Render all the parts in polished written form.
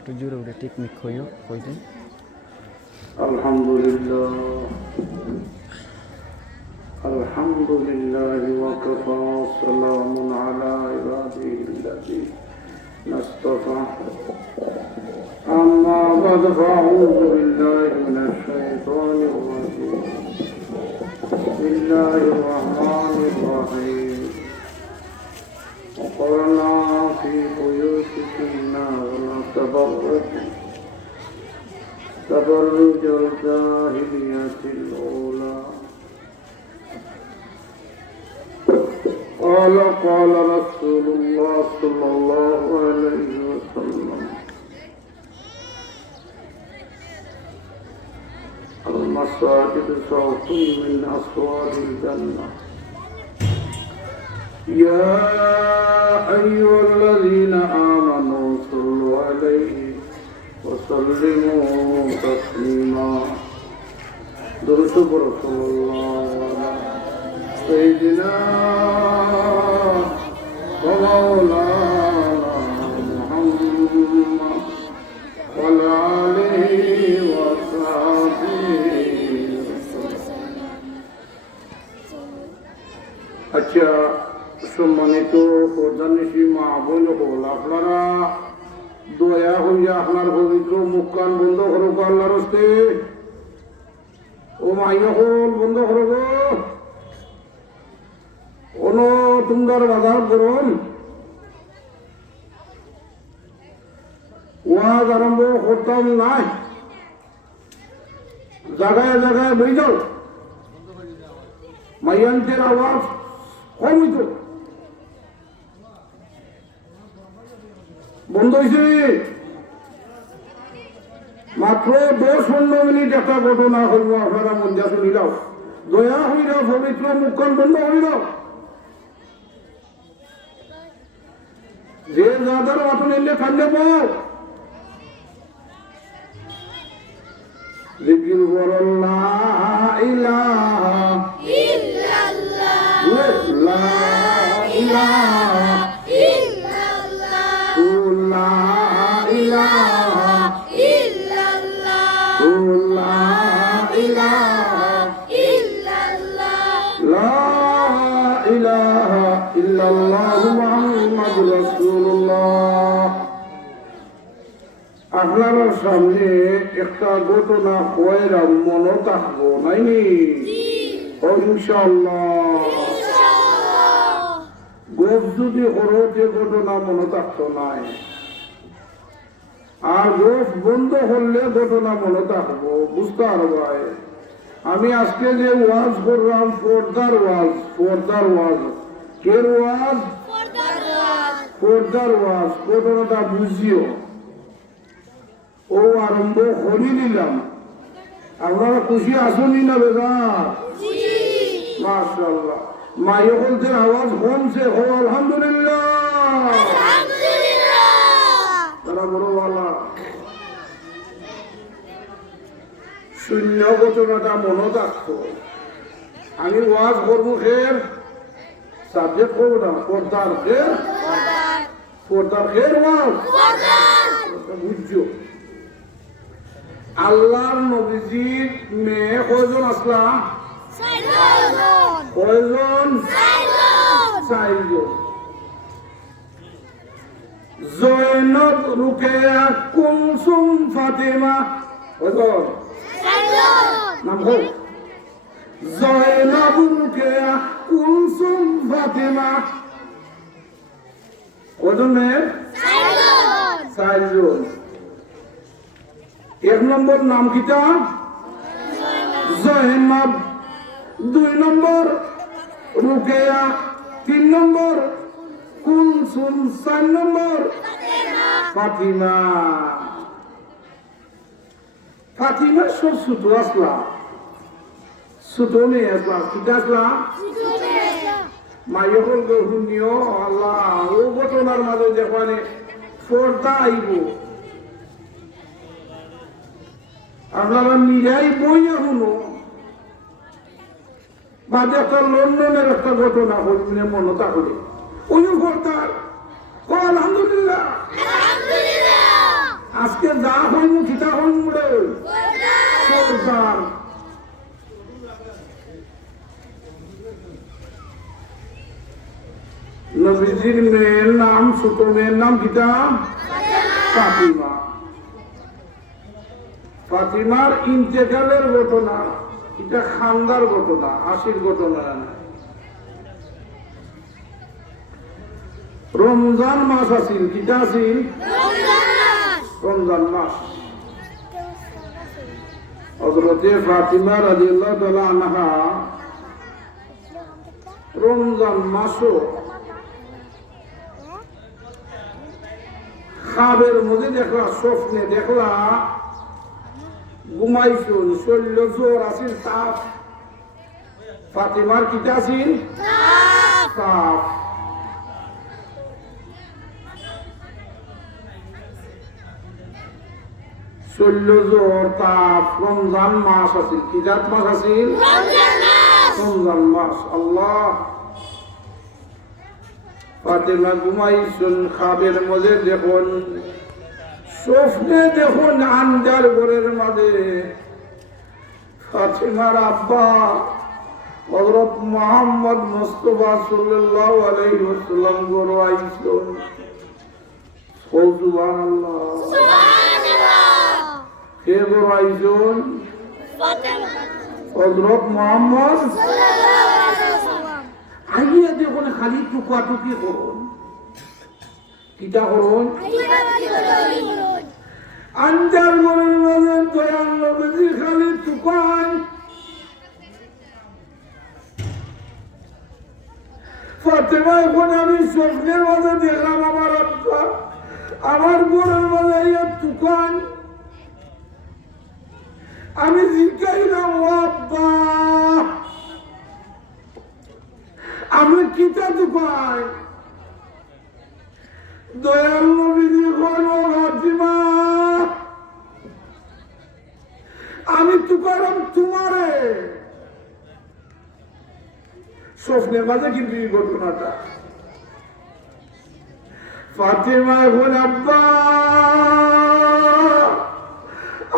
একটু জোরে উঠে টেকনিক হইও কইতেন। আলহামদুলিল্লাহ আলহামদুলিল্লাহ ওয়াকাফা সালামুন আলা ইবাদিহিল্লাযীনা ইসতাফা আম্মা বা'দ ফাআউযু বিল্লাহি মিনাশ শাইতানির রাজীম বিসমিল্লাহির রাহমানির রাহিম وقرنا في بيوتكن ولا تبرجن تبرج الجاهلية الأولى قال رسول الله صلى الله عليه وسلم المساجد صوت من أصوات الجنة يا أيها الذين آمنوا صلوا عليه وسلموا تسليما درود رسول الله سيدنا ومولانا محمد وعلى آله وصحبه আচ্ছা সম্মানিত প্রধানমন্ত্রী মা বোন হল আপনারা দয়া হইয়া আপনার পবিত্র মুখ কান বন্ধ করো আল্লাহর হস্তে ও মাইয়া হল বন্ধ করো গো কোন তোমরা বাজার করুন ওয়াজ আরম্ভ করতাম নাই জায়গায় জায়গায় বই যাও মাইয়ান্তের আওয়াজ কম হইত বন্ধ হয়েছে মাত্র 10-15 মিনিট একটা ঘটনা হইব আপনারা মঞ্জা শুনি যাও দয়া হইল পবিত্র মুখখন বন্ধ হইল যে যাদের মাত্র নিলে কান্দে পাও জিকির করো লা ইলাহা ইল্লাল্লাহ লা ইলাহা আপনার সামনে একটা ঘটনা কয়রা মনে থাকবো নাইনি ইনশাআল্লাহ গোপ যদি করো যে ঘটনা মনে থাকতো নাই আর গোপ বন্ধ করলে ঘটনা মনে থাকবো বুঝতে পারবো আমি আজকে যে ওয়াজ করলাম পর্দার ওয়াজ কের ওয়াজ পর্দার ওয়াজ ঘটনাটা বুঝিও ও আরম্ভ করি দিলাম আপনারা খুশি আসুনি না বেদার মাশাআল্লাহ মাইয়া বলতে আওয়াজ কমছে হো আলহামদুলিল্লাহ তারা বড় ভালো শূন্য ঘটনাটা মনে থাকতো আমি ওয়াজ করবো খের সাবজেক্ট করবো না পর্দার খের ওয়াজ বুঝছো আল্লাহর নবীজির মেয়ে কয়জন আসলাম কয়জন 4 জন জয়নব রুকেয়া কুলসুম ফাতেমা কয়জন নাম হোক জয়নব রুকেয়া কুলসুম ফাতেমা কয়জন মেয়ে 4 জন 1 নম্বর নাম কিটা জয়নব 2 নম্বর রুকেয়া 3 নম্বর কুলসুম 4 নম্বর ফাতিমা সব ছোট আসলা ছোট মেয়ে আসলা কিটা আসলা মাইয়া বল শুনিও আল্লাহ ও ঘটনার মাঝে যেখানে পর্দা আইব আপনারা নিজেই বইয়া শুনো বাদে একটা লন্ডনের একটা ঘটনা হইলে মনে থাকলে ওই পর্দার আলহামদুলিল্লাহ আজকে যা হইম কিতা হইম রে সরকার নবীজির মেয়ের নাম ছোট মেয়ের নাম কিতা ফাতিমা ফাতিমার ইন্তেকালের ঘটনা এটা খান্দার ঘটনা আসির ঘটনা না রমজান মাস আছিল কিটা আছিল রমজান মাস হযরতে ফাতিমা রাদিয়াল্লাহু তাআলা আনহা রমজান মাসও খাবের মধ্যে দেখলা স্বপ্নে দেখলা ঘুমাইছুন শরীর জোর আছিল তাপ ফাতিমার কিটা আছিল তাপ শরীর জোর তাপ রমজান মাস আছিল কি জাত মাস আছিল রমজান মাস আল্লাহ ফাতিমা ঘুমাইছুন খাবের মধ্যে দেখুন স্বপ্নে দেখুন আন্দার ঘরের মাঝে ফাতিমার আব্বা হযরত মুহাম্মদ মুস্তাফা সাল্লাল্লাহু আলাইহি ওয়াসাল্লাম ঘরে আইছুন সুবহানাল্লাহ সুবহানাল্লাহ কে ঘরে আইছুন ফাতিমা হযরত মুহাম্মদ সাল্লাল্লাহু আলাইহি ওয়াসাল্লাম আইয়া দেখুন খালি টুকাটুকি করুন কিটা করুন আন্দার ঘরের মাঝে দয়াল নবীজি খালি টুকান ফাতিমা এখন আমি স্বপ্নের মাঝে দেখলাম আমার আব্বা আমার ঘরের মাঝে আইয়া টুকান আমি জিজ্ঞাসলাম ও আব্বা আমি কিটা টুকান দয়াল নবীজি কইল ফাতিমা আমি টুকারাম তোমারে স্বপ্নের মাঝে কিন্তু এই ঘটনাটা ফাতিমা এখন আব্বা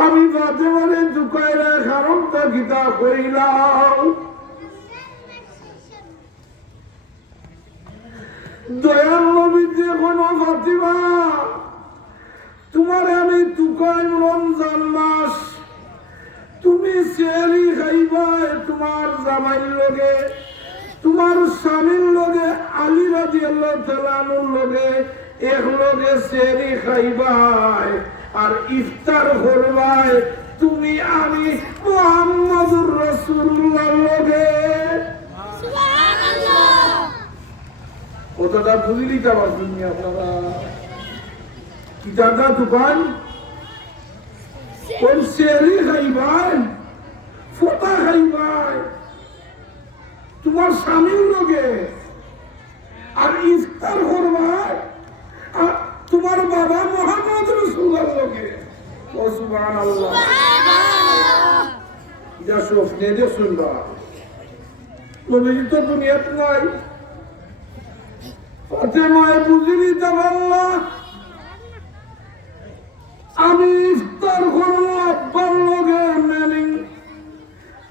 আমি ফাতিমারে টুকাইলে কারণটা গীতা কইলাম দয়াল নবীজি এখন ফাতিমা তোমারে আমি টুকাই রমজান মাস তুমি সেহরি খাইবা তোমার জামাইর লগে তোমার স্বামীর লগে আলী রাদিয়াল্লাহু তাআলা আনহুর লগে এক লগে সেহরি খাইবাই আর ইফতার করবাই তুমি আমি মুহাম্মদুর রাসূলুল্লাহর লগে সুবহানাল্লাহ কথাটা বুঝলি তা বাসুনি আপনারা কিতাটা দোকান কোন সেহরি খাইবাই ফোটা খাইবাই তোমার স্বামীর লগে আর ইফতার করবাই আর তোমার বাবা মুহাম্মদ রাসূলুল্লাহর লগে ও সুবহানাল্লাহ সুবহানাল্লাহ যা স্বপ্নে দে শুনবা নবীজি তো দুনিয়াতে নাই ফাতিমা বুঝলি তা আল্লাহ আমি ইফতার করব আব্বার লগে মেনিং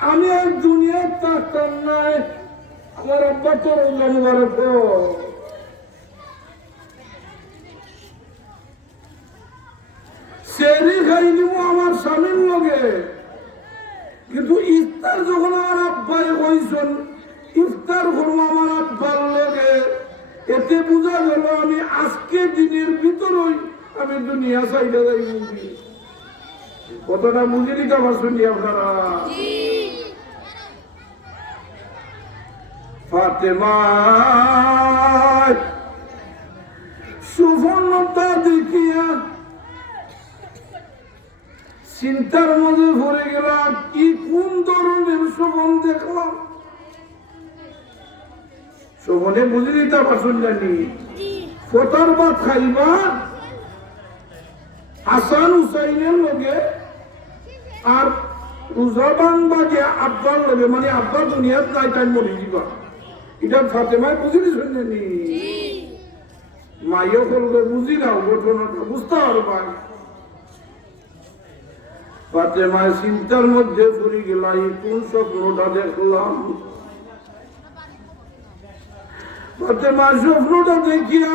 আমি আর দুনিয়ার থাকতাম নাই আমার আব্বা তো রোজা মুবারক সেহরি খাই দিব আমার স্বামীর লগে কিন্তু ইফতার যখন আমার আব্বাই কইছেন ইফতার করবো আমার আব্বার লগে এতে বোঝা গেল আমি আজকে দিনের ভিতরই আমি দুনিয়া চাইতে যাই কতটা বুঝে নিতে পারছেন আপনারা ফাতেমা সুবর্ণতা দেখিয়া চিন্তার মধ্যে ভরে গেলাম কি কোন ধরনের শোভন দেখলাম শোভনে বুঝে নিতে পারছেন জানি ফোটার ভাত খাইবা হাসান হুসাইনের লগে আর উজাবান বাজে আব্বার লগে মানে আব্বা দুনিয়াত নাই টাইম মরি দিবা এটা ফাতেমায় বুঝে নিছেন জানি মাইও করলো বুঝি নাও ঘটনাটা বুঝতে পারবা ফাতেমা চিন্তার মধ্যে পড়ে গেল, এই কোন স্বপ্নটা দেখলাম। ফাতেমা স্বপ্নটা দেখিয়া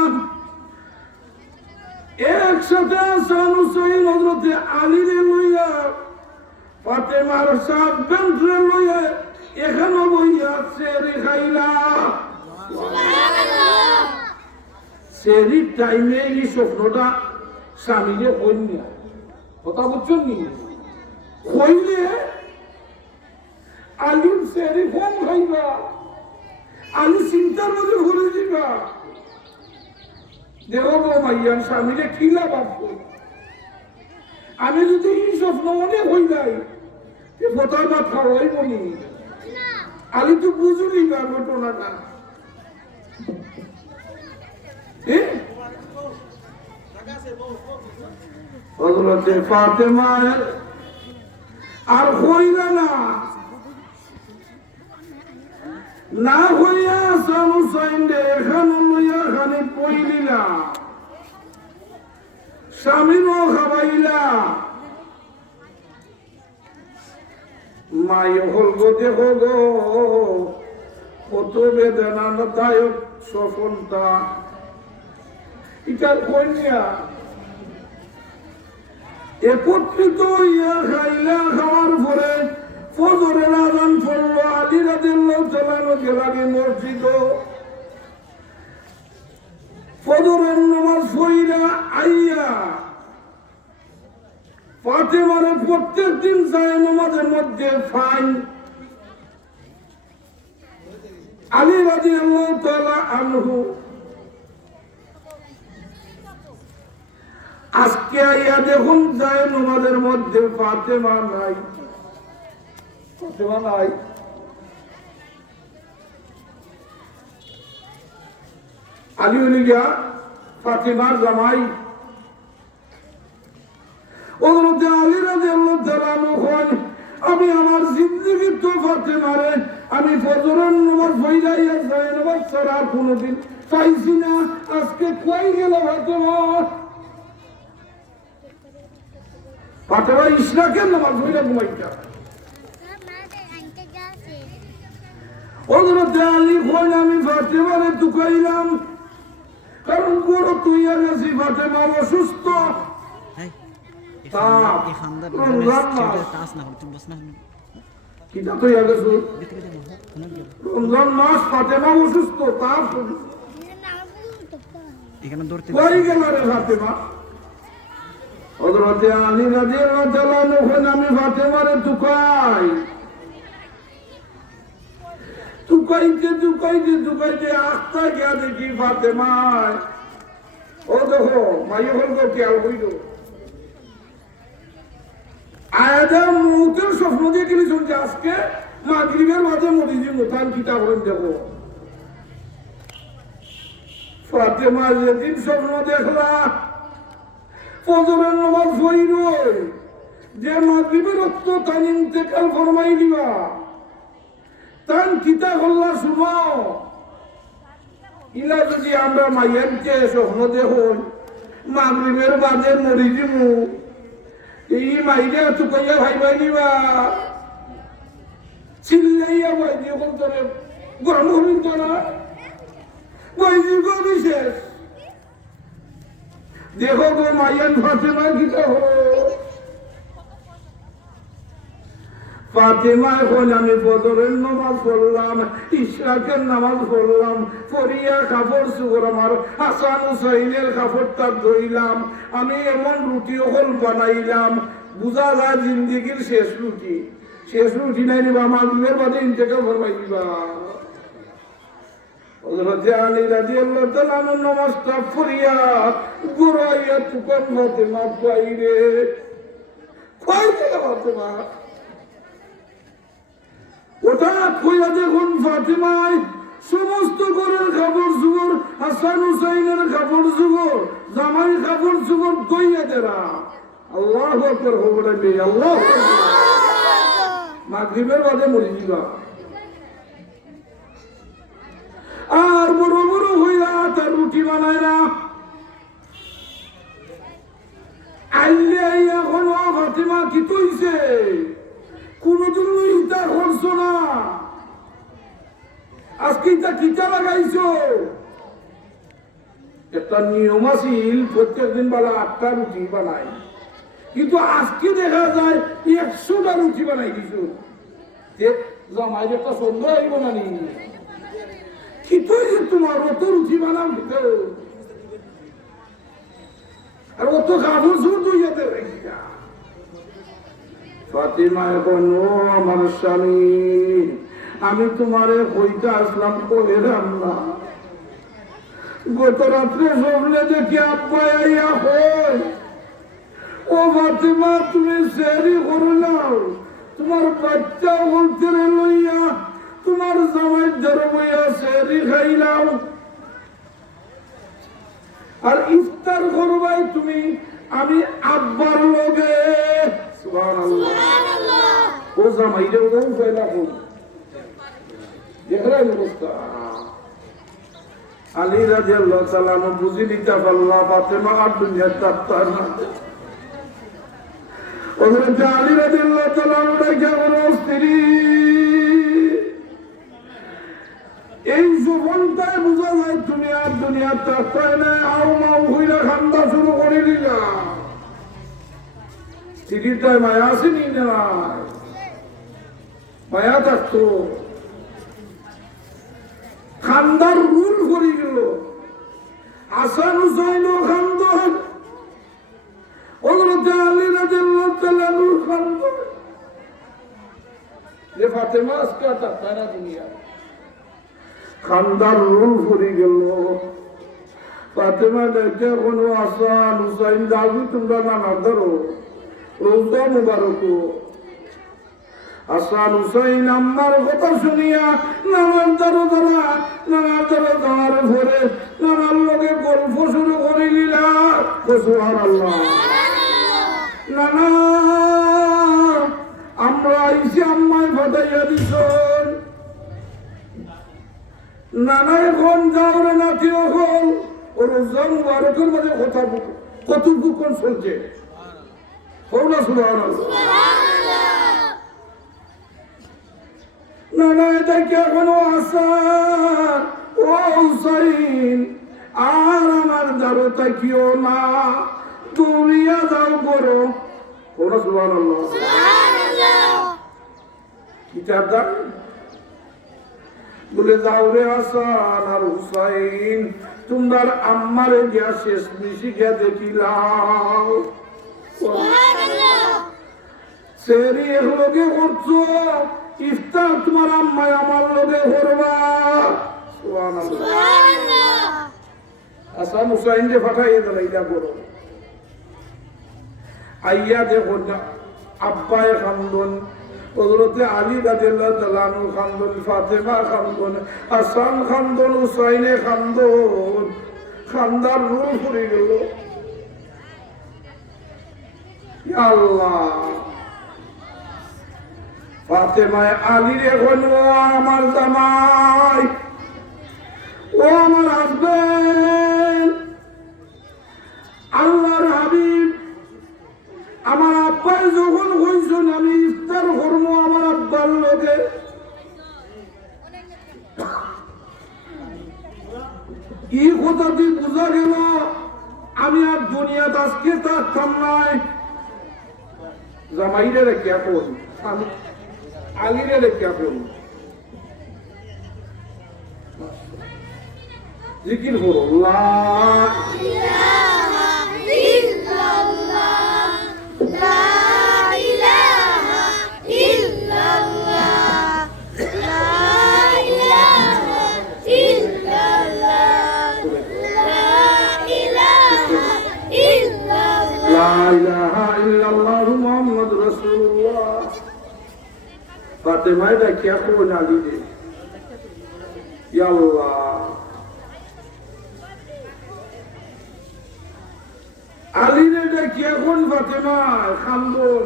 একসাথে হাসান হুসাইন হযরতে আলীরে লইয়া ফাতেমার সাত বেন্টরে লইয়া এখানে বইয়া সেরি খাইলা। সেরি টাইমে এই স্বপ্নটা স্বামীরে কইনা, কথা বুঝছেন নি? কইলে আলীর সেরি কম খাইবা, আলী চিন্তার মধ্যে ভরে দিবা। দেখো গো মাইয়ান স্বামীরে খিলা ভাবব, আমি যদি এই স্বপ্ন অনেক হই যাই ফতার ভাত খাওয়াই বলি। আলী তো বুঝুনি বা ঘটনাটা। হযরতে ফাতেমা আর হইলা না হইয়া হাসান হুসাইন এখানে লইয়া খানি পইলিলা, স্বামীরও খাবাইলা। মাই হল গো, দেখো গো কত বেদনাদায়ক সফলতা। ইটার কন্যা একত্রিত হইয়া খাইলা, খাওয়ার পরে ফজরের আযান পড়লো। আলী রাদিয়াল্লাহু তাআলা গেলাগে মসজিদ, ফজরের নামাজ পড়িয়া আইয়া ফাতেমারে প্রত্যেক দিন যায় নামাজের মধ্যে ফাইন। আলী রাদিয়াল্লাহু তাআলা আনহু আজকে আইয়া দেখুন যায় নামাজের মধ্যে ফাতেমা নাই, ফাতেমা নাই। আলী হইয়া ফাতেমার জামাই। হযরতে আলী রাদিয়াল্লাহু তাআলা কন, আমি আমার জিন্দেগি তো ফাতেমারে আমি ফজরের নামাজ পড়াইয়া যায় নামাজ ছাড়া কোনোদিন পাইছি না। আজকে কই গেল ফাতেমা? ফাতেমা ইশরাকের নামাজ পড়া ঘুমাইতা। হযরতে আলী কন, আমি ফাতেমারে দুকাইলাম, কারণ বড় তুইয়া গেছি, ফাতেমা অসুস্থ। রমজান মাস ফাতেমা অসুস্থ, তার কই গেল রে ফাতেমা? হযরতে আলী রাদিয়াল্লাহু তাআলা আমি ফাতেমারে দুকাই, দুকাইতে দুকাইতে দুকাইতে আস্তা গিয়া দেখি ফাতেমায়, ও দেখো মাইয়া হল গো খেয়াল হইল। আয়াদাম মৌতের স্বপ্ন দিয়ে গেলি শুনছে, আজকে মাগরিবের মাঝে মরিজি মোতান কিতাব হইন। দেখো ফাতেমা যেদিন স্বপ্ন দেখলা ফজরের নামাজ পড়িল, যে মাগরিবের রক্ত তান ইন্তেকাল ফরমাই দিবা, তান কিতা হল্লা শুনো। ইলা যদি আমরা মাইয়ানকে স্বপ্ন দেখুন মাগরিবের মাঝে মরিজি মু, এই মাইরে চুকাইয়া ভাইবাই নিবা, চিল্লাইয়া ভাইজি বলতরে গরম হইন না ভাইজি গো বিশেষ। দেখো গো মাইয়ান ফাতেমা কিতা হো। ফাতেমা এখন আমি ফজরের নামাজ পড়লাম, ইশরাকের নামাজ পড়লাম, পড়িয়া কাপড় চুপড় আমার হাসান হুসাইনের কাপড়টা ধইলাম, আমি এমন রুটি হল বানাইলাম, বুঝা যায় জিন্দিগির শেষ রুটি। শেষ রুটি নাই নিবা, মাগরিবের বাদে ইন্তেকাল ফরমাই দিবা। হযরতে আলী রাদিয়াল্লাহু তাআলা নামাজটা পড়িয়া গুরাইয়া তুকন ফাতেমা পাইরে কইতে ফাতেমা ওটা কইয়া দেখুন ফাতেমায় সমস্ত ঘরের কাপড় চোপড়, হাসান হুসাইনের কাপড় চোপড়, জামাই কাপড় চোপড় দইয়া দেরা। আল্লাহু আকবার হবে, আল্লাহু আকবার। মাগরিবের বাদে মরি দিবা। আর বড় বড় হইয়া তার রুটি বানায় না, আইলে এখন ফাতেমা কি কইছে কোনদিন ইটা করছো না, আজকে ইটা কিটা লাগাইছো। একটা নিয়ম আছিল প্রত্যেকদিন বেলা 8টা রুটি বানাই, কিন্তু আজকে দেখা যায় 100টা রুটি বানাই দিছো। জামাই একটা সন্দেহ আইব না নি, কিন্তু তোমার অত রুটি বানাও কিন্তু, আর অত কাপড় চোর দুইয়াতে রেখা। ফাতিমা এখন, ও আমার স্বামী, আমি তোমারে কইতে আসলাম বলে রান্না। গত রাত্রে স্বপ্নে দেখি আব্বা আইয়া কই, ও ফাতিমা তুমি সেরি করো নাও, তোমার বাচ্চা বলতে লইয়া তোমার জামাই ধরে বইয়া সেরি খাইলাম, আর ইফতার করবাই তুমি আমি আব্বার লগে। সুবহানাল্লাহ। ও জামাইরে ও ফেলা কই দেখরা অবস্থা। আলী রাদিয়াল্লাহু তাআলা বুঝি নিতে পারলা ফাতেমা আর দুনিয়া তাত্তা না। হযরত আলী রাদিয়াল্লাহু তাআলা কেমন স্ত্রী, এই জীবনটাই বোঝা যায় তুমি আর দুনিয়া তাত্তা না। আও মাও হইলা খান্দা শুরু করে দিলা। টিকিটায় মায়া আসেনি না, মায়া থাকতো, খান্দার রুল করে গেল। হাসান হুসাইন খান্দন, হযরত আলী রাদিয়াল্লাহু তাআলা খান্দন, যে ফাতেমা আজকে থাকতো না দুনিয়া, খান্দার রুল করে গেল। ফাতেমা দেখে কোনো হাসান হুসাইন দাবি তোমরা নানা ধরো, রোজা মুবারক। হাসান হুসাইন আম্মার কথা শুনিয়া নানার দ্বারা যাওয়ার পরে নানার লগে গল্প শুরু করে দিলা। সুবহানাল্লাহ। নানা আমরা আইসি আম্মায় ফাটাইয়া দিছ, নানা এখন যাওয়ার নাতি হল ও রোজা মুবারকের মাঝে কথা কতটুকুন চলছে। নানা দেখে এখনো হাসান ও হুসাইন আর আমার দ্বারো তাকিও না, তুমিয়া যাও করো। ওরা সুবহানাল্লাহ। কি চার বলে যাও রে হাসান আর হুসাইন, তোমার আম্মারে গিয়া শেষ মিশি গিয়া দেখিলাম। সেরি এক লগে করছো, ইফতার তোমার আম্মায় আমার লগে করবা। হাসান হুসাইন যে ফাটাইয়া দিল এটা করো। আইয়া দেখো আব্বায় খান্দন, হযরতে আলী রাদিয়াল্লাহু তাআলা আনহু খান্দন, ফাতেমা খান্দন, হাসান খান্দন, হুসাইনে খান্দন, খান্দার রূল করে গেল। ইয়া আল্লাহ, ফাতেমায় আলীর এখন ও আমার জামাই, ও আমার হাজবেন্ড, আল্লাহর হাবিব, আমার আব্বাই যখন হইছেন আমি ইফতার করবো আমার আব্বার লোকে, এই কথাটি বোঝা গেল আমি আর দুনিয়াত আজকে থাকতাম নাই। জামাইরে রেখে এখন আমি আলীরে রেখে এখন জিকির করো লা ইলাহা ইল্লাল্লাহ, লা ইলাহা ইল্লাল্লাহ, লা ইলাহা ইল্লাল্লাহ, লা ইলাহা ইল্লাল্লাহ মুহাম্মাদুর রাসূলুল্লাহ। ফাতেমা ডাকিয়া কোন আলী রে, ইয়া আল্লাহ, আলীরে ডাকিয়া কোন ফাতেমা খান্দন,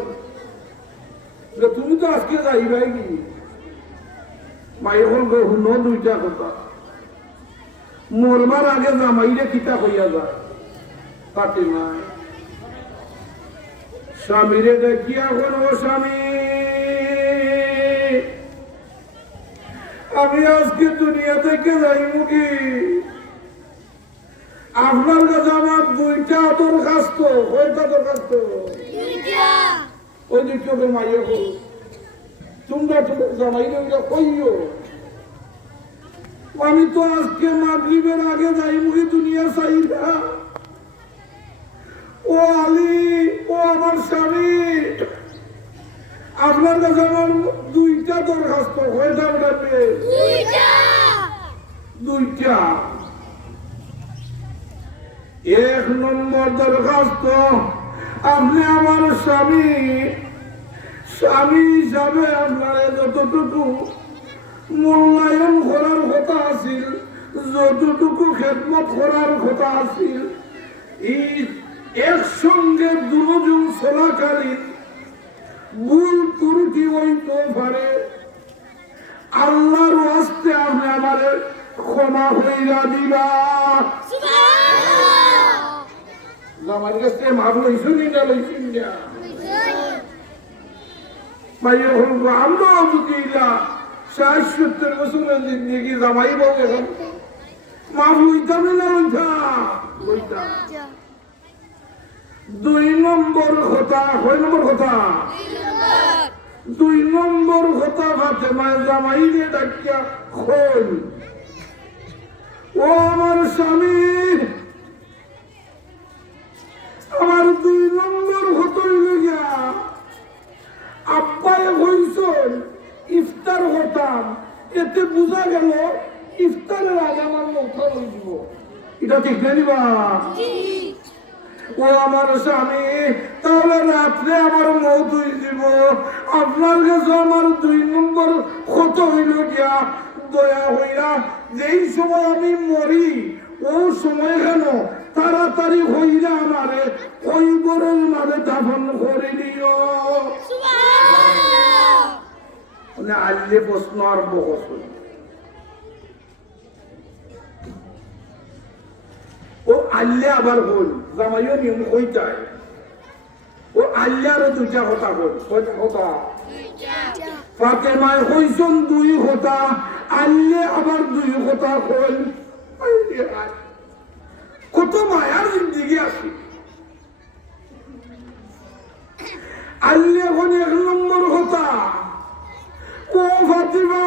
তুমি তো আজকে যাইবাই কি মা, এখন শুন দুইটা কথা, মরবার আগে জামাইরে কিতা হইয়া যায়। ফাতেমা স্বামীরে ডাকিয়া কোন, ও স্বামী আমি আজকে দুনিয়া থেকে যাই মুখী আপনার কাছে আমার দুইটা দরখাস্ত। কয়টা দরখাস্ত? ওই দুটো মাইয়া হল তোমরা তোমার জামাই কইও আমি তো আজকে মাগরিবের আগে যাই মুখী দুনিয়া চাই না। ও আলী, ও আমার স্বামী, আপনার কাছে আমার দুইটা দরখাস্ত। কয়টা বলবে? দুইটা। এক নম্বর দরখাস্ত, আপনি আমার স্বামী, স্বামী হিসাবে আপনার যতটুকু মূল্যায়ন করার কথা আছিল, যতটুকু খেদমত করার কথা আছিল, এই একসঙ্গে দুজন চলাকালীন ভুল ত্রুটি হইতে পারে। আল্লাহর ওয়াস্তে আপনি আমাদের ক্ষমা হইয়া দিবা। আমার কাছে মাফ লইছুনি না লইছুন না মাইয়া হল আমরা যদি ৬০-৭০ বছরের জিন্দগি জামাই বউ এখন মাফ লইতাম না লইতাম। দুই নম্বর কথা, কয় নম্বর কথা? দুই নম্বর কথা ফাতেমা জামাইরে ডাকিয়া খোল, ও আমার স্বামী, আমার দুই নম্বর হতই লেগা আব্বায় হইছন ইফতার হতাম, এতে বোঝা গেল ইফতারের আগে আমার মৌতা হয়ে যাব। এটা ঠিক না নিবা? ও আমার স্বামী, তাহলে রাত্রে আমার মৌত হয়ে যাব। আপনার কাছে আমার দুই নম্বর ক্ষত হইল গিয়া, দয়া হইয়া যেই সময় আমি মরি ও সময় কেন তাড়াতাড়ি হইয়া আমারে কইবরের মাঝে দাফন করে দিও। আল্লে প্রশ্ন আরম্ভ করছো, ও আল্লে আবার হল জামাইও নিয়ম কইতাই, ও আল্লারও দুইটা কথা হল। কয়টা কথা? ফাতেমায় কইছন দুই কথা, আল্লে আবার দুই কথা হল। কত মায়ার জিন্দিগি আছে। আল্লে এখন এক নম্বর কথা, ও ফাতিমা,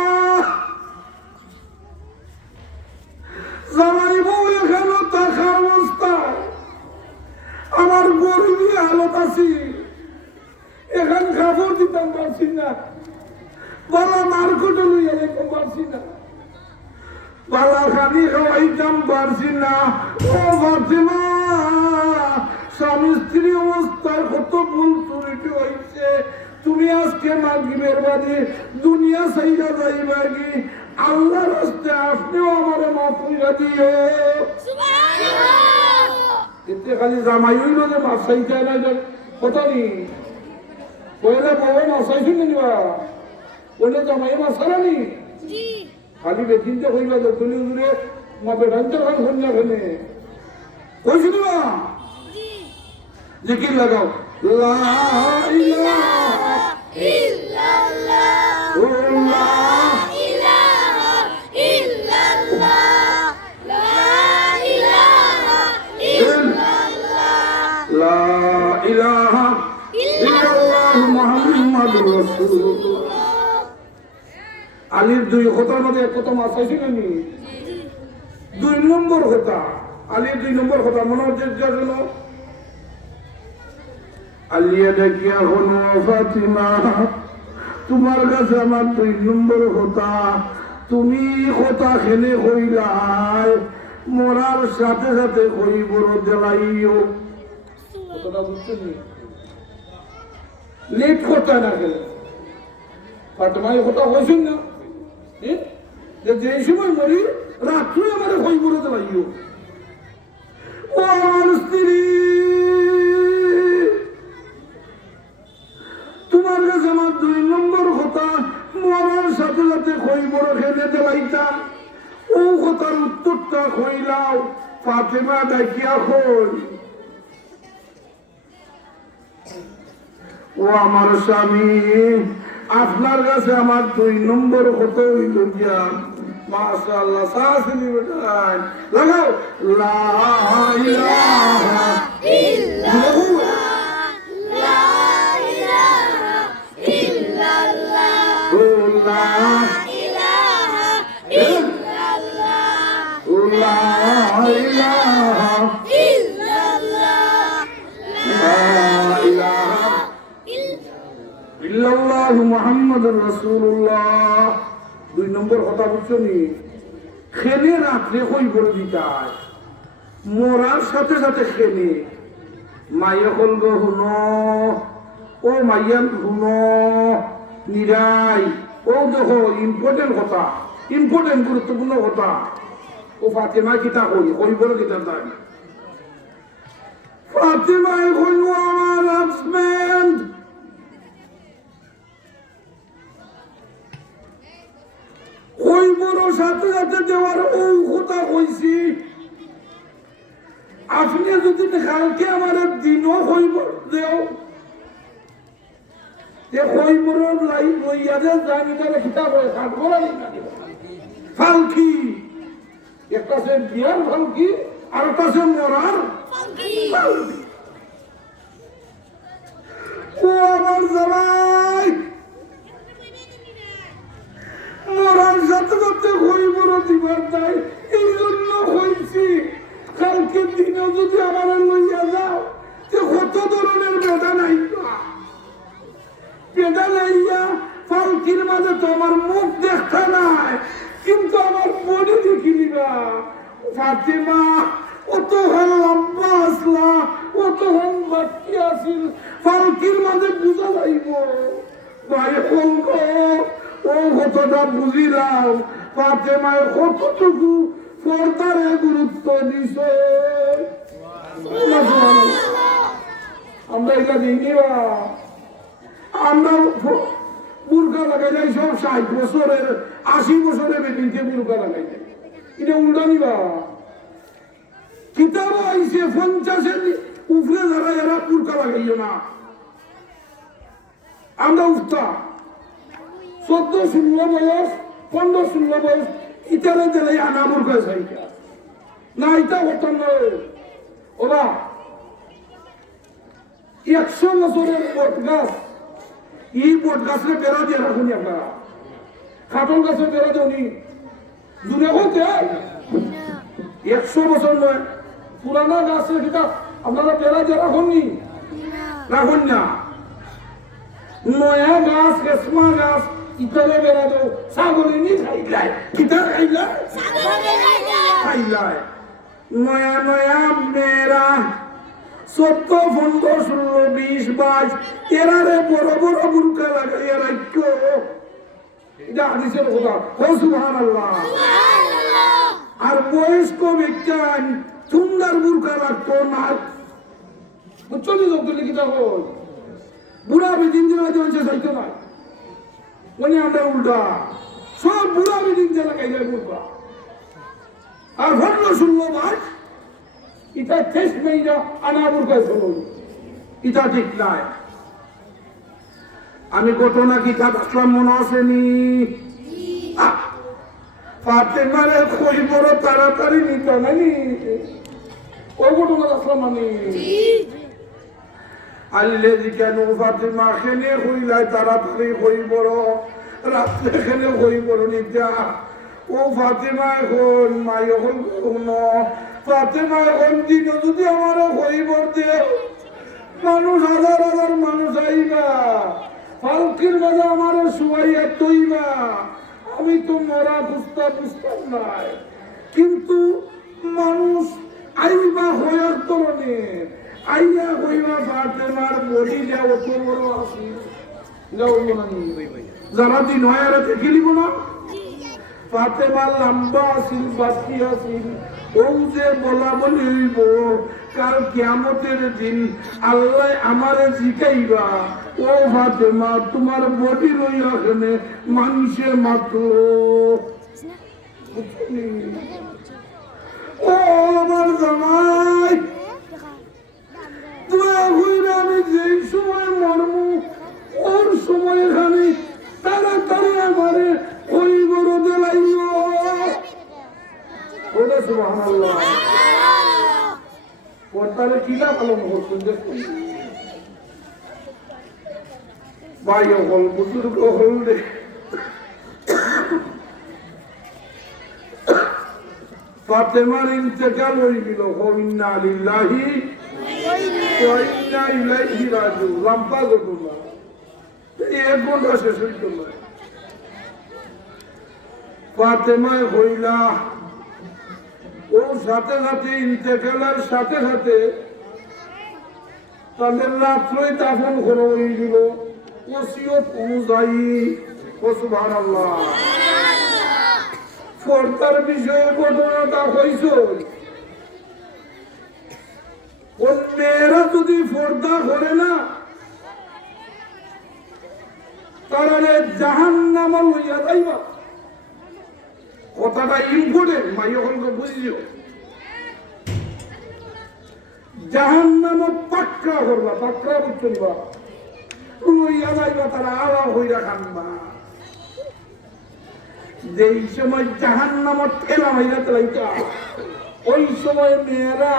জামাই বউ এখানে থাকা অবস্থায় আমার গরিবী হালত আছি, এখান কাপড় দিতাম পারছি না, বালা মার্কেটে লইয়া যেতাম পারছি না, বালা খানি খাওয়াইতাম পারছি না। ও ফাতিমা, স্বামী স্ত্রী অবস্থায় কত ভুল ত্রুটি হয়েছে, তুমি আজকে মাগরিবের বাদে দুনিয়া চাইরা যাইবা কি? আল্লাহর রাস্তে আপনিও আমার মাফ কইরা দিও। এতে খালি জামাই হইল যে মাফ চাইতে না, কথা নি কইলে বউ মাফ চাইছুন নিবা, কইলে জামাই মাফ ছাড়ানি খালি বেকিনতে কইবা যে তুলি উজুরে মা বেড়াইতে খান কন্যা খানে কইছি নিবা। জিকির লাগাও, লা ইলাহা ইল্লাল্লাহ, লা ইলাহা ইল্লাল্লাহ, লা ইলাহা ইল্লাল্লাহ, লা ইলাহা ইল্লাল্লাহ মুহাম্মাদুর রাসূলুল্লাহ। আলীর দুই কথার মধ্যে এক কথা মাথাইছিল নি? দুই নম্বর কথা, আলীর দুই নম্বর কথা মনে হচ্ছে জন্য আলিয়া দেখিয়া হলো ফাতিমা, তোমার কাছে আমার দুই নম্বর কথা, তুমি কথা খেলে কইলাই মরার সাথে সাথে কই বড় দেলাইও। কথাটা বুঝছেন? লেট করতে না গেলে ফাতিমাই কথা কইছেন না, যে সময় মরি রাত্রে আমার কই বড় দেলাইও। ও আমার স্ত্রী, তোমার কাছে আমার দুই নম্বর কথা, মরার সাথে সাথে খই বড় খেলে দেলাইতাম, ও কথার উত্তরটা কইলাও। ফাতেমা ডাকিয়া কই, ও আমার স্বামী, আপনার কাছে আমার 2 নম্বর কত হইল গিয়া মাশাআল্লাহ সাসনি বেটাই লাগাও লা ইলাহা ইল্লাল্লাহ লা ইলাহা ইল্লাল্লাহ লা ইলাহা ইল্লাল্লাহ লা ইলাহা ইল্লাল্লাহ লা ইলাহা ইল্লাল্লাহ মুহাম্মাদুর রাসূলুল্লাহ 2 নম্বর কথা বুঝছনি খেলে রাত্রে কই করে দিতাই মরার সাথে সাথে খেলে মাইয়া কলগ হুনো ও মাইয়া হুনো নিরাই ও দেখো ইম্পর্টেন্ট কথা ইম্পর্টেন্ট গুরুত্বপূর্ণ কথা ও ফাতেমা কিতা কই বলে কিতা তাই ফাতেমা কই আমার হাজবেন্ড কই বড় সাথে সাথে দেওয়ার ও কথা কইছি আপনি যদি কালকে আমার দিনও কইব দেও এ কইবর লাই লইয়া দে জানি তারে কিতাব কাট করা ফালকি একটা সে বিয়ার ফালকি আর একটা সে মরার ফালকি ও আমার জামাই মরার সাথে সাথে কইবর দিবার তাই এই জন্য কইছি কালকে দিনে যদি আমার লইয়া যাও যে কত ধরনের বেদা নাই বেদা লাইয়া ফালকির মাঝে তো আমার মুখ দেখতে নাই কিন্তু আমার বডি দেখি নিবা ফাতেমা অতক্ষণ লম্বা আসলা অতক্ষণ বাকি আসিল ফালকির মাঝে বুঝা যাইব ভাই কলক ও কতটা বুঝিলাম ফাতেমায় কতটুকু পর্দারে গুরুত্ব দিছে আমরা এটা দেখি আমরা বুরকা লাগাই যাই সব 60 বছরের 80 বছরের বেটিকে বুরকা লাগাই যাই এটা উল্টা নিবা কিতাব আইছে 50-এর উপরে যারা এরা বুরকা লাগাইও না আমরা উঠতা 14-16 বয়স 15-16 বয়স ইটারে দিলে আনা বুরকা চাইকা না এটা হতাম নয় ওরা 100 বছরের বট গাছ এই বট গাছের বেড়া দিয়ে রাখুন আপনারা কাটল গাছের বেড়া দেওনি দূরে হতে 100 বছর নয় পুরানা গাছের কিতাব আপনারা বেড়া দিয়ে রাখুননি রাখুন না নয়া গাছ রেশমা গাছ ইতারে বেড়া দেও ছাগলে নি খাইলাই কিতা খাইলাই খাইলাই নয়া নয়া মেয়েরা 14, 15, 16, 20, 22 এরারে বড় বড় বুরকা লাগাইয়া রাখো এটা হাদিসের কথা সুবহানাল্লাহ আর বয়স্ক বিজ্ঞান সুন্দর বুরকা লাগতো না বুঝলি তো লিখিতা হল বুড়া বিদিন দিন চাইতো না মানে আমরা উল্টা সব বুড়া বিদিন লাগাই যায় বুরকা আর 15-16 মাস এটা টেস্ট নেই না আনাবুর কাছে এটা ঠিক নাই আমি ঘটনা কি আসলাম মনে আসেনি ফাতেমারে কই বড় তাড়াতাড়ি নিত নানি ও ঘটনা আসলাম আমি আল্লাহ কেন ফাতেমা খেলে হইলাই তাড়াতাড়ি কই বড় রাত্রে খেলে কই বড় নিতা ও ফাতেমা এখন মাই এখন ফাতেমা এখন দিন যদি আমার হইবর দে মানুষ হাজার হাজার মানুষ আইবা ফালকির মাঝে আমার শুয়াইয়া তৈবা আমি তো মরা বুঝতাম নাই কিন্তু মানুষ আইবা হইয়ার তরণে আইয়া হইবা ফাতেমার বডি দেওয়া অত বড় আসি যারা দিন হয় আর দেখিলিব না ফাতেমা লম্বা আসিল বাকি আসিল ও যে বলা বলি হইব কাল কিয়ামতের দিন আল্লাহ আমারে জিকাইবা ও ফাতেমা তোমার বডি লইয়া এখানে মানুষে মাত্র ও আমার জামাই দোয়া হইলে আমি যেই সময় মরমু ওর সময় এখানে কিলা পালন করছেন দেখুন ভাই হল বুজুর্গ হল রে ফাতেমার ইন্তেকাল হইল ইন্না লিল্লাহি ওয়া ইন্না ইলাইহি রাজিউন লম্বা ঘটনা এক ঘন্টা শেষ হইতো না ফাতেমা হইলা ও সাথে সাথে ইন্তেকালের সাথে সাথে তাদের রাত্রই দাফন করা হয়ে গেল ওসিয়ত অনুযায়ী ও সুবহানাল্লাহ পর্দার বিষয়ে ঘটনাটা হয়েছে ওর মেয়েরা যদি পর্দা করে না তারা জাহান্নামে লইয়া যাইবা কথাটা ইম্পর্টেন্ট মাই ওখানকে বুঝিও জাহান্নামে পাকড়া করবা পাকড়া বুঝছেন বা লইয়া যাইবা তারা আলাপ হইয়া খানবা যেই সময় জাহান্নামে ঠেলা হইয়া চালাইতা ওই সময় মেয়েরা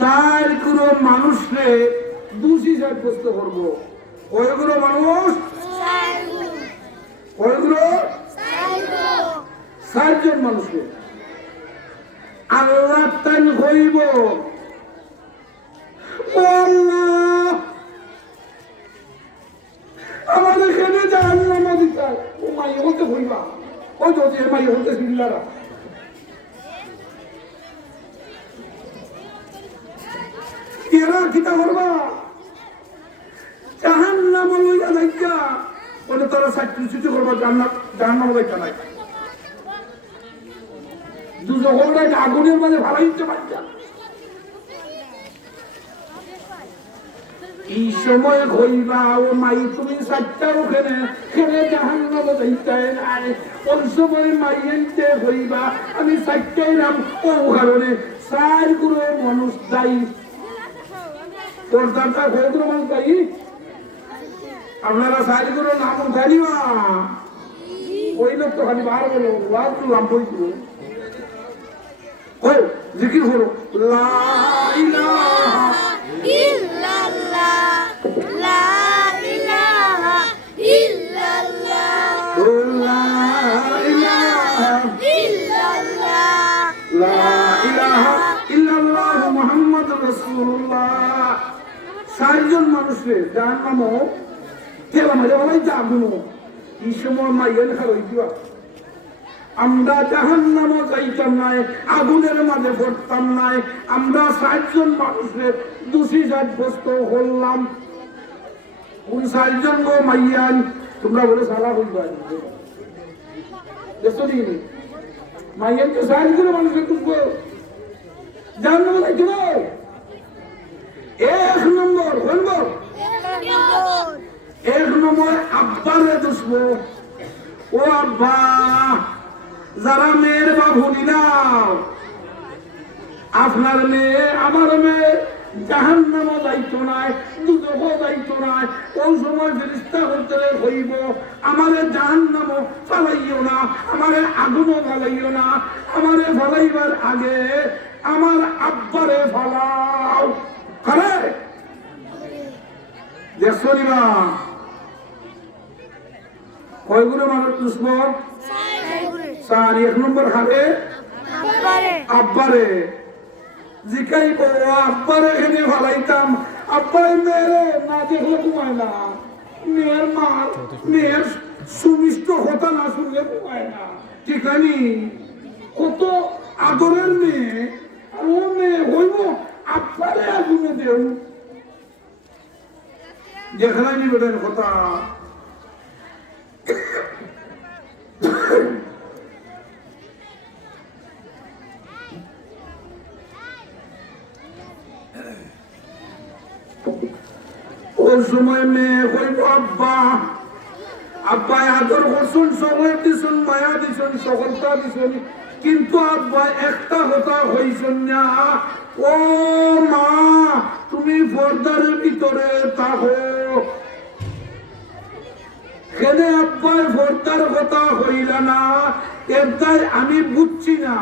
চার গুলো মানুষকে দোষী সাব্যস্ত করবো কয়গুলো মানুষ কয়গুলো 4 জন মানুষকে আল্লাহ তান হইব আল্লাহ আমাদের এখানে জাহান্নামে দিতা ও মাই হতে হইবা ওই তো যে মাই হতে সিল্লারা এরা কিতা করবা জাহান্নামে লইয়া যাইতা ওটা তারা সাকৃতি করবা জাহান্নামে যাইতা নাই দুজনের আগুনের মাঝে ভালো ইচ্ছে পাচ্ছা এই সময় হইবা ও মাই তুমি 4টা ওখানে খেলে জাহান্নামে যাইতে নাই ওই সময় মাইয়েন্তে হইবা আমি 4টাই নাম ও কারণে 4 গুলো মানুষ দায়ী পর্দাটা কয়গুলো মানুষ দায়ী আপনারা 4 গুলো নাম জানিবা ওই লোক তো খালি বার বলো ওয়াজ লাম বইতো ও জিকির করো লা ইলাহা ইল্লাল্লাহ লা ইলাহা ইল্লাল্লাহ লা ইলাহা ইল্লাল্লাহ লা ইলাহা ইল্লাল্লাহ মুহাম্মাদুর রাসূলুল্লাহ 4 জন মানুষের জাহান্নামে তেলা মাঝে বলাই যাবো এই সময় মাইয়ের খাওয়াই দিবা আমরা জাহান্নামে যাইতাম নাই আগুনের মাঝে পড়তাম নাই আমরা 4 জন মানুষের দোষী সাব্যস্ত হলাম কোন 4 জন গো মাইয়ান তোমরা বলে সালা হইবা দেখছো নি মাইয়ান তো 4 জন মানুষের দুঃখ জাহান্নামে যাইতো না 1 নম্বর বলবো 1 নম্বর আব্বারে দুসবো ও আব্বা যারা মেয়ের বাবু নিলাম আপনার মেয়ে আমার মেয়ে জাহান্নামে যাইতো নাই দুজখে যাইতো নাই ওই সময় ফেরেশতা হইতে হইব আমারে জাহান্নামে ফালাইও না আমারে আগুনে ফালাইও না আমারে ফালাইবার আগে আমার আব্বারে ফালাও করে দেখছো নিবা কয়গুলো মানুষ দুশ্মন 4 1 নম্বর খাবে আব্বারে জিকাইব আব্বারে এনে ফালাইতাম আব্বাই মেরে না দেখলে ঘুমায় না মেয়ের মা মেয়ের সুমিষ্ট কথা না শুনলে ঘুমায় না ঠিক আছে কত আদরের মেয়ে আর ও মেয়ে হইব আব্বারে আগুনে দেও যেখানে বেটার কথা ওই সময় মেয়ে কইব আব্বা আব্বা আদর করছুন চকলেট দিছুন মায়া দিছুন সকলটা দিছুন কিন্তু আব্বা একটা কথা হইছুন না ও মা তুমি পর্দার ভিতরে থাকো কেনে আব্বার পর্দার কথা হইল না এটাই আমি বুঝছি না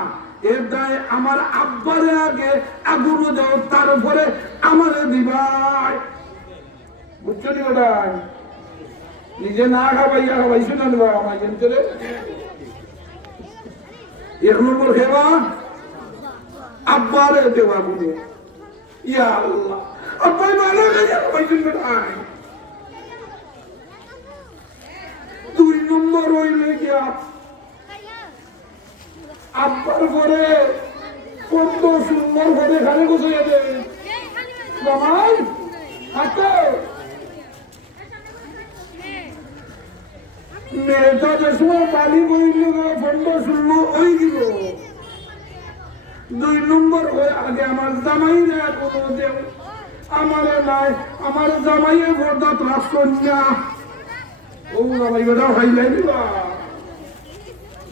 এর দায় আমার আব্বারে আগে আগুন দাও, তারপরে আমারে দিবাই। বুঝছো নি ওটাই? নিজে না খাবাইয়া খাবাইছো না দিবা আমার জানতে রে। 1 নম্বর খেবা আব্বারে দেওয়া গুনে। ইয়া আল্লাহ, আব্বাই ভালো খাইয়া খাবাইছেন বেটাই। 2 নম্বর হইলে গিয়া আব্বার ঘরে 15-16 ঘরে খালি গুছিয়ে দে জামাই হাতে। মেয়েটা যে সময় বালি বইল 15-16 ওই দিল। 2 নম্বর হয়ে আগে আমার জামাই না কোনো দেও আমার নাই, আমার জামাইয়ের বরদাত রাখছেন না। ও জামাই বেটা খাইলাই দিবা,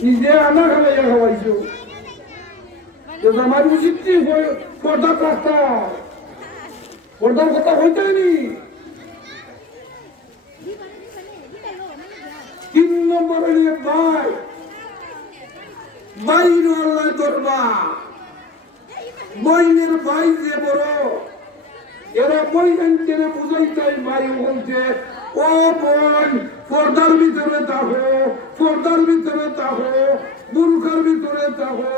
নিজে আনা খাইয়া খাওয়াইছো। জামাই উচিত কি বরদাত রাখতা, বরদার কথা হইতেনি। 3 নম্বর হইলে ভাই বাইর আল্লাহ দরবা। বইনের ভাই যে বড়, এরা বইনকে বুঝাইতাই ভাই বলছে ও বোন পর্দার ভিতরে থাকো, পর্দার ভিতরে থাকো, বুরখার ভিতরে থাকো।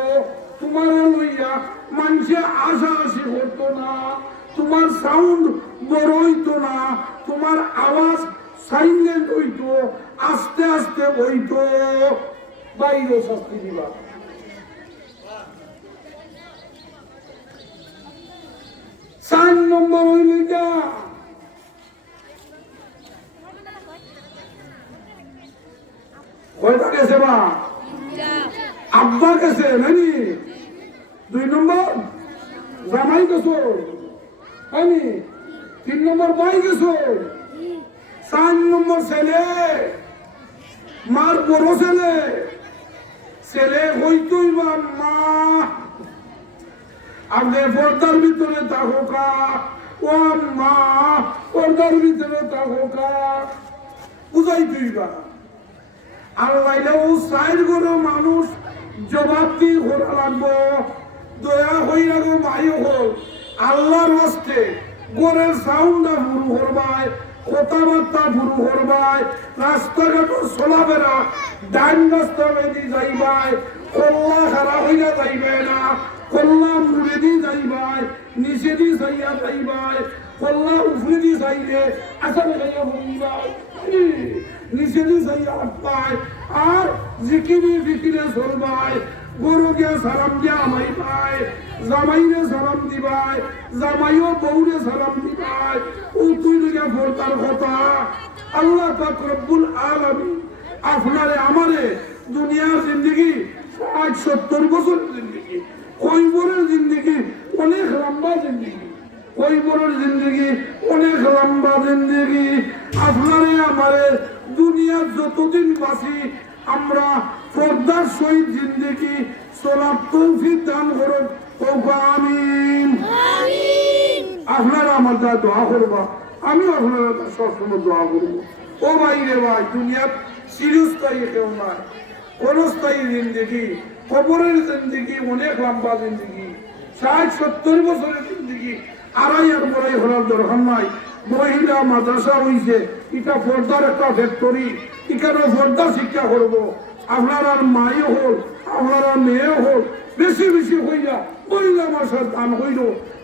তোমার লইয়া মানুষে আশাআশি করতো না, তোমার সাউন্ড বড় হইতো না, তোমার আওয়াজ সাইলেন্ট হইতো, আস্তে আস্তে হইতো। বাইরে শাস্তি দিবা। 4 নম্বর হইলে যা কয়টা গেছে বা আব্বা গেছে নানি। 2 নম্বর জামাই গেছো নানি। 3 নম্বর ভাই গেছো। 4 নম্বর ছেলে, মার বড় ছেলে। ছেলে হইতই বা মা আগে পর্দার ভিতরে থাকো কা, ও মা পর্দার ভিতরে থাকো কা, বুঝাই তুইবা। আল্লাহ ও সাইড করে মানুষ জবাব দিয়ে ঘোরা লাগবো। দয়া হইয়া গো মাই হল আল্লাহর হস্তে গোরের সাউন্ডা শুরু করবায়, কথাবার্তা শুরু করবায়, রাস্তাঘাট চলাফেরা ডাইন রাস্তা বেঁধে যাইবাই, কল্লা খারাপ হইয়া যাইবে না, কল্লা মুড়ে দিয়ে যাইবাই, নিচে দিয়ে যাইয়া যাইবাই, কল্লা উফরে দিয়ে যাইলে আসলে যাইয়া হইবাই, নিচে দিয়ে যাইয়া আটবাই। আর জিকিরে ফিকিরে চলবাই। গরু গিয়া সালাম দিয়া আমাই পায়, জামাইরে সালাম দিবাই, জামাইও বউরে সালাম দিবাই। ও তুই গিয়া ফোরতার কথা। আল্লাহ পাক রব্বুল আলামিন আপনারে আমারে দুনিয়ার জিন্দগি 60-70 বছর জিন্দগি, কৈবরের জিন্দগি অনেক লম্বা জিন্দগি, কৈবরের জিন্দগি অনেক লম্বা জিন্দগি। আপনারে আমারে দুনিয়ার যতদিন বাঁচি আমরা পর্দার সহিত জিন্দগি চলার তৌফিক দান করুন। আমিন। আপনারা আমার যা দোয়া করবা, আমি আপনারা সবসময় দোয়া করবো। ও ভাই রে ভাই, দুনিয়ার চিরস্থায়ী কেউ নাই, ক্ষণস্থায়ী জিন্দগি, কবরের জিন্দগি অনেক লম্বা জিন্দগি, 60-70 বছরের জিন্দগি। আড়াই আর বড়াই হওয়ার দরকার নাই। মহিলা মাদ্রাসা হইছে, এটা পর্দার একটা ফ্যাক্টরি, এখানে পর্দা শিক্ষা করবো। আপনার আর মাই হল, আপনার আর মেয়ে হল, বেশি বেশি হইয়া মহিলা মাসার দান হইল,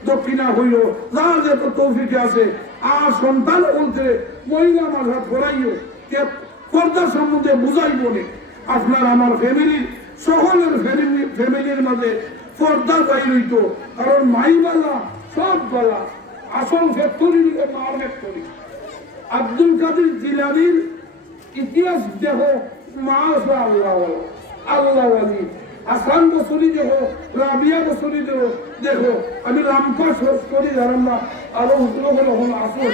দক্ষিণা হইল, যার যত তৌফিক আছে। আর সন্তান বলতে মহিলা মাসা পড়াইও, পর্দা সম্বন্ধে বুঝাইব না। আপনার আমার ফ্যামিলির সকলের ফ্যামিলির মাঝে পর্দা পাই রইত, কারণ মাই বালা সব বালা। আসল ফ্যাক্টরি মার ফ্যাক্টরি। আব্দুল কাদের জিলানির ইতিহাস দেখো, মা আছে আল্লাহ আল্লাহ আলী। আসান বসরি দেখো, রাবিয়া বসরি দেখো। আমি রামপাস করি জানাম না, আরো উঠলো হলো হল আসল।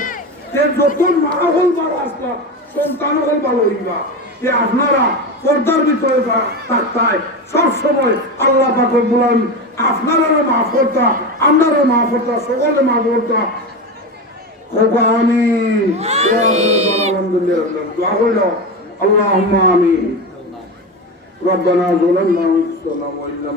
যত মা হল ভালো আসলা, সন্তান হল ভালো হইবা। যে আপনারা পর্দার ভিতরে থাকতায় সব সময় আল্লাহ পাকের বলেন আপনারাও মাফ করতা, আমরাও মাফ করতা, সকলে মাফ করতা। আমিন। দোয়া হইল আল্লাহুম্মা আমিন। রব্বানা যালামনা আনফুসানা ওয়া ইল্লাম